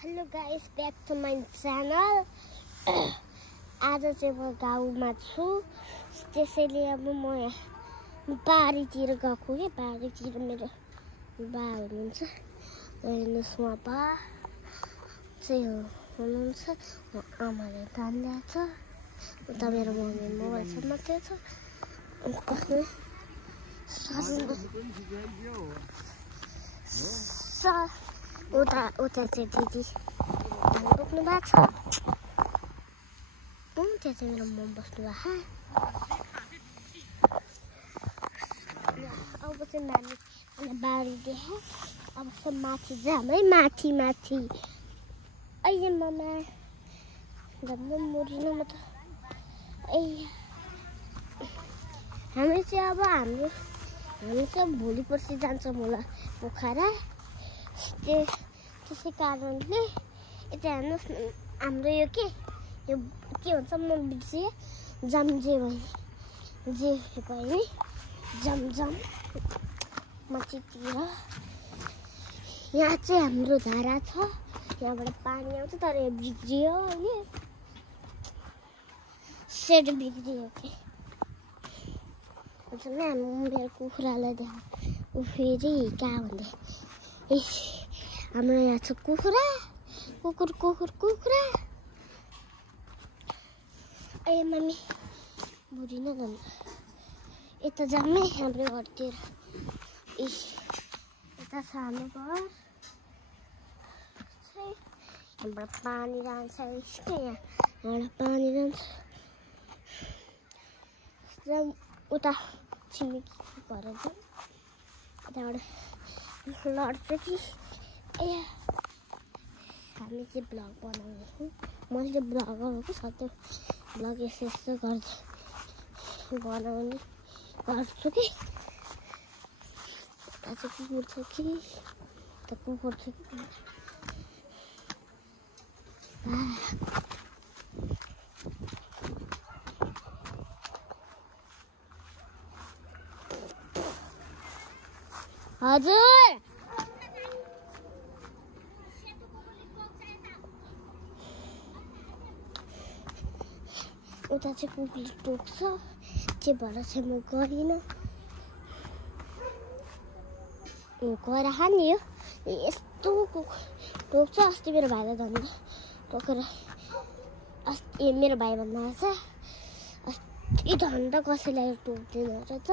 Hello guys, back to my channel. आज चाहिँ म गाउँमा छु, त्यसैले अब म यहाँ बारीतिर गएको के बारीतिर मेरो बा हुनुहुन्छ। हेर्नुस् म बा चाहिँ हुनुहुन्छ, आमाले काम ल्याएको छ, उता मेरो मम्मी मोबाइल समातेको छ, उता चाहिँ दिदी बोक्नु भएको छ, त्यहाँ चाहिँ मेरो मम बस्नु भएको। अब चाहिँ नानी बारी देखे, अब चाहिँ माथि जाऊँ है, माथि अहिले ममा झन् मरिन म त। हामी चाहिँ अब हामी चाहिँ भोलि पर्सि जान्छौँ होला पोखरा। त्यसै कारणले यता हेर्नुहोस् हाम्रो यो के भन्छ म बिर्सेँ, जमजे भयो जमजम माथितिर। यहाँ चाहिँ हाम्रो धारा छ, यहाँबाट पानी आउँछ, तर यो बिग्रियो अहिले, सेड बिग्रियो कि मेरो कुखुरालाई देखा ऊ फेरि कहाँ भन्दै हाम्रो यहाँ छ कुखुरा। ए मम्मी बुढी न भन्नु यता जाऊँ है हाम्रो घरतिर। यता छ हाम्रो घर, यहाँबाट पानी जान्छ, यहाँबाट पानी जान्छ उता छिमेकी घर जाऊँ, यताबाट लड्छ कि। हामी चाहिँ ब्लग बनाउने हौँ, मैले ब्लगरको सधैँ ब्लग यस्तो बनाउने गर्छु कि। यता चाहिँ कुकुर छ कि, यता कुकुर छ कि। हजुर उता चाहिँ कुकुरले टोक्छ, त्यो भएर चाहिँ म गरिनँ। गएर खाने हो, यस्तो कुकुर टोक्छ। अस्ति मेरो भाइलाई धन्दा टोकेर, अस्ति मेरो भाइ भन्दा रहेछ अस्ति धन्दा कसैलाई टोक्दैन रहेछ।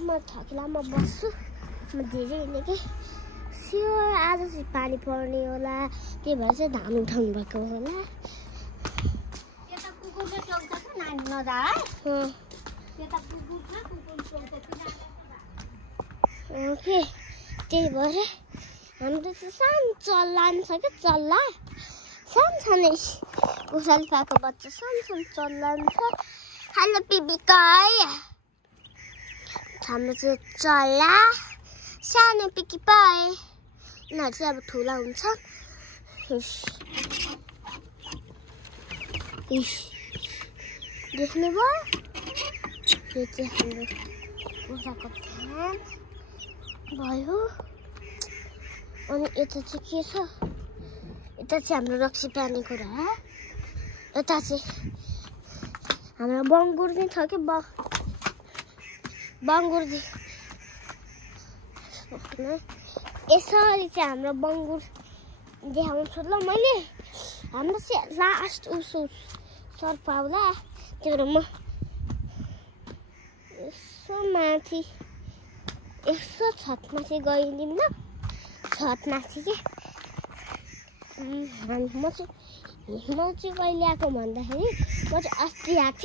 म थकिला म बस्छु, म धेरै हिँडेँ कि स्योर आज चाहिँ पानी पर्ने होला, त्यही भएर चाहिँ धान उठाउनु भएको होला। ओके त्यही भएर हाम्रो चाहिँ सानो चल्ला छ क्या, चल्ला सानो उसाले पाएको बच्चा सानो चल्ला छ। हेलो पिपिकाई, हाम्रो चाहिँ चल्ला सानो पिकी पाए, यिनीहरू चाहिँ अब ठुला हुन्छ। देख्नुभयो, यो चाहिँ हाम्रो कुखुराको ध्यान भयो। अनि यता चाहिँ के छ, यता चाहिँ हाम्रो रक्सी पार्ने कुरा हो। यता चाहिँ हाम्रो बङ्गुर्दी छ कि बङ्गुर्दी यसरी चाहिँ हाम्रो बङ्गुर देखाउँछु ल मैले। हाम्रो चाहिँ लास्ट उसो सर पाउला, त्यो भएर म यसो माथि यसो छतमाथि गइदिउँ न, छतमाथि के। म चाहिँ कहिले आएको भन्दाखेरि म चाहिँ अस्ति आएको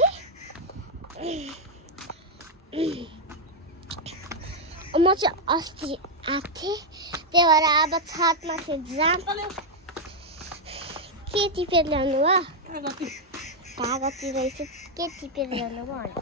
थिएँ, त्यही भएर अब छतमाथि जाम। के टिपेर ल्याउनु भयो, कागती रहेछ, के टिपेर ल्याउनु भयो।